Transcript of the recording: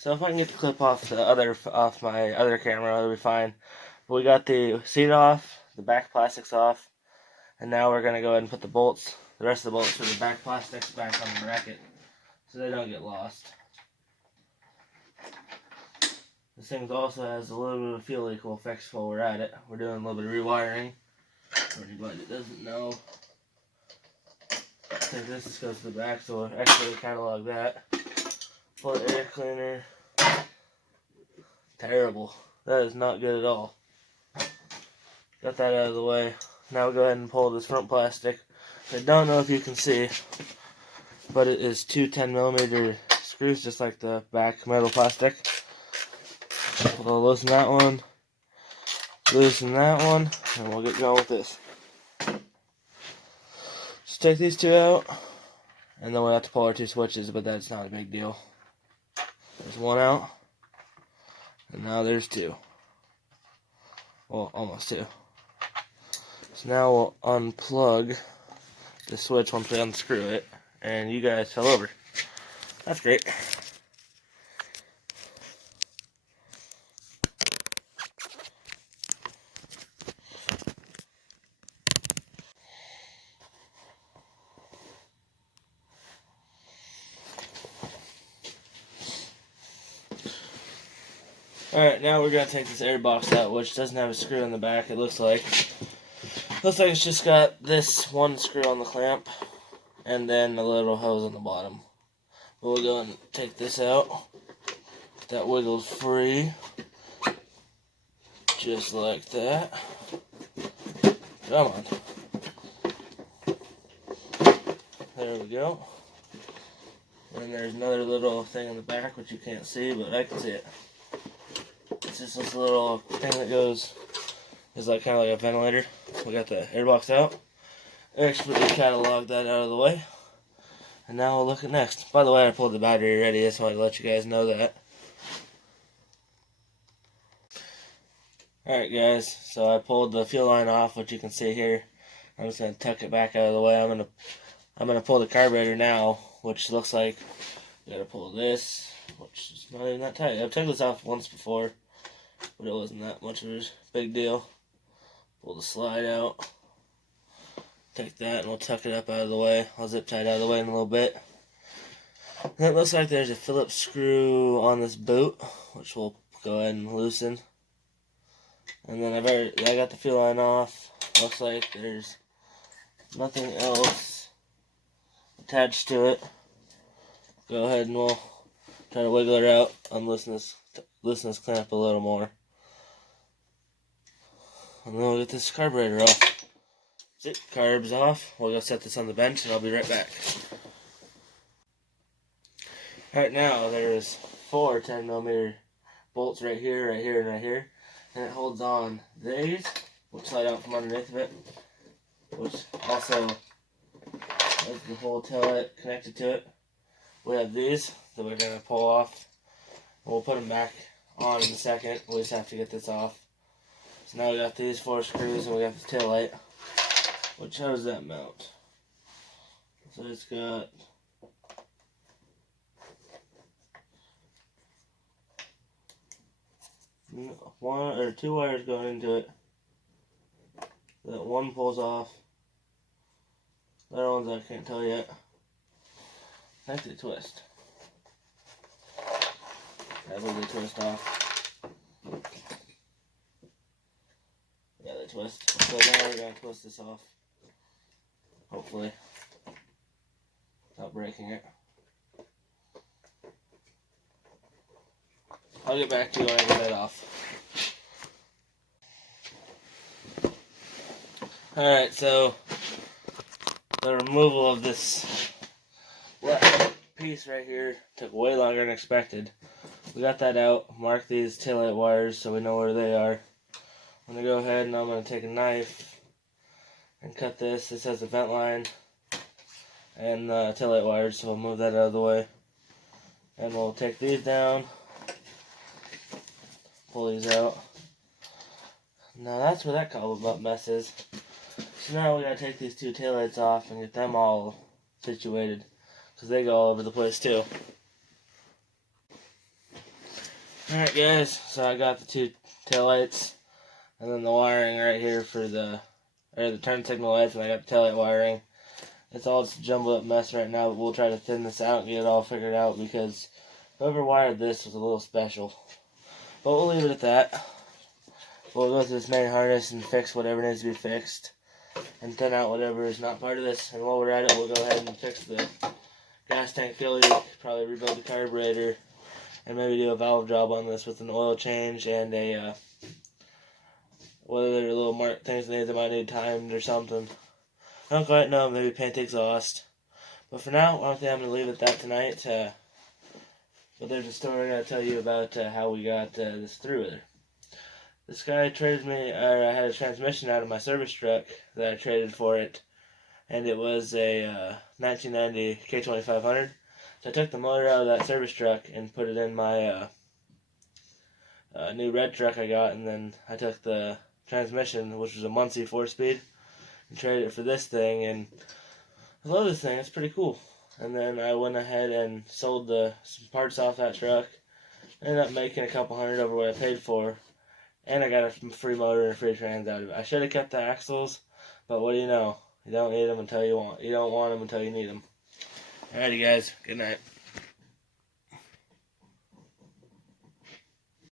So if I can get the clip off my other camera, it'll be fine. But we got the seat off, the back plastics off, and now we're gonna go ahead and put the rest of the bolts for the back plastics back on the bracket, so they don't get lost. This thing also has a little bit of fuel leak we'll fix while we're at it. We're doing a little bit of rewiring. For anybody that doesn't know, I think this goes to the back, so we'll actually catalog that. Pull the air cleaner. Terrible. That is not good at all. Got that out of the way. Now we'll go ahead and pull this front plastic. I don't know if you can see, but it is two 10mm screws, just like the back metal plastic. We'll loosen that one, and we'll get going with this. Just take these two out, and then we'll have to pull our two switches, but that's not a big deal. There's one out, and now there's two. Well, almost two. So now we'll unplug the switch once we unscrew it, and you guys fell over. That's great. Alright, now we're going to take this air box out, which doesn't have a screw in the back, it looks like. Looks like it's just got this one screw on the clamp, and then a little hose on the bottom. We'll go and take this out. That wiggles free. Just like that. Come on. There we go. And there's another little thing in the back, which you can't see, but I can see it. It's just this little thing that goes, is like kind of like a ventilator. We got the airbox out. Expertly cataloged that out of the way. And now we'll look at next. By the way, I pulled the battery already. I just wanted to let you guys know that. Alright guys, so I pulled the fuel line off, which you can see here. I'm just going to tuck it back out of the way. I'm gonna pull the carburetor now, which looks like you gotta pull this, which is not even that tight. I've taken this off once before, but it wasn't that much of a big deal. Pull the slide out. Take that and we'll tuck it up out of the way. I'll zip tie it out of the way in a little bit. And it looks like there's a Phillips screw on this boot, which we'll go ahead and loosen. And then I got the fuel line off. Looks like there's nothing else attached to it. Go ahead and we'll try to wiggle her out, loosen this clamp a little more. And then we'll get this carburetor off. That's it, carb's off. We'll go set this on the bench and I'll be right back. Alright, now there's 4 10mm bolts right here, and right here. And it holds on these, which slide out from underneath of it, which also has the whole taillight connected to it. We have these that we're going to pull off. We'll put them back on in a second. We just have to get this off. So now we got these 4 screws and we got the taillight. Which, how does that mount? So it's got one or 2 wires going into it. That one pulls off. The other ones I can't tell yet. I think they twist. I believe they twist off. Yeah, they twist. So now we're going to twist this off. Hopefully. Without breaking it. I'll get back to you when I get that off. Alright, so the removal of this left piece right here took way longer than expected. We got that out, marked these taillight wires so we know where they are. I'm going to go ahead and I'm going to take a knife and cut this. This has the vent line and the taillight wires, so we'll move that out of the way. And we'll take these down, pull these out. Now that's where that cobble butt mess is. So now we gotta take these 2 taillights off and get them all situated, because they go all over the place too. Alright guys, so I got the two taillights and then the wiring right here for the turn signal lights, and I got the taillight wiring. It's all just a jumbled up mess right now, but we'll try to thin this out and get it all figured out because whoever wired this was a little special. But we'll leave it at that. We'll go through this main harness and fix whatever needs to be fixed and thin out whatever is not part of this. And while we're at it, we'll go ahead and fix the gas tank failure, probably rebuild the carburetor, and maybe do a valve job on this with an oil change and a whether there are little things that might need timed or something. I don't quite know, maybe paint the exhaust. But for now, I don't think I'm going to leave it at that tonight. But there's a story I'm going to tell you about how we got this through with her. This guy traded me, or I had a transmission out of my service truck that I traded for it. And it was a 1990 klt200. So I took the motor out of that service truck and put it in my new red truck I got. And then I took the transmission, which was a Muncie 4-speed, and traded it for this thing. And I love this thing. It's pretty cool. And then I went ahead and sold some parts off that truck. Ended up making a couple $100 over what I paid for. And I got a free motor and a free trans out of it. I should have kept the axles, but what do you know? You don't need them until you want. You don't want them until you need them. Alrighty guys, good night.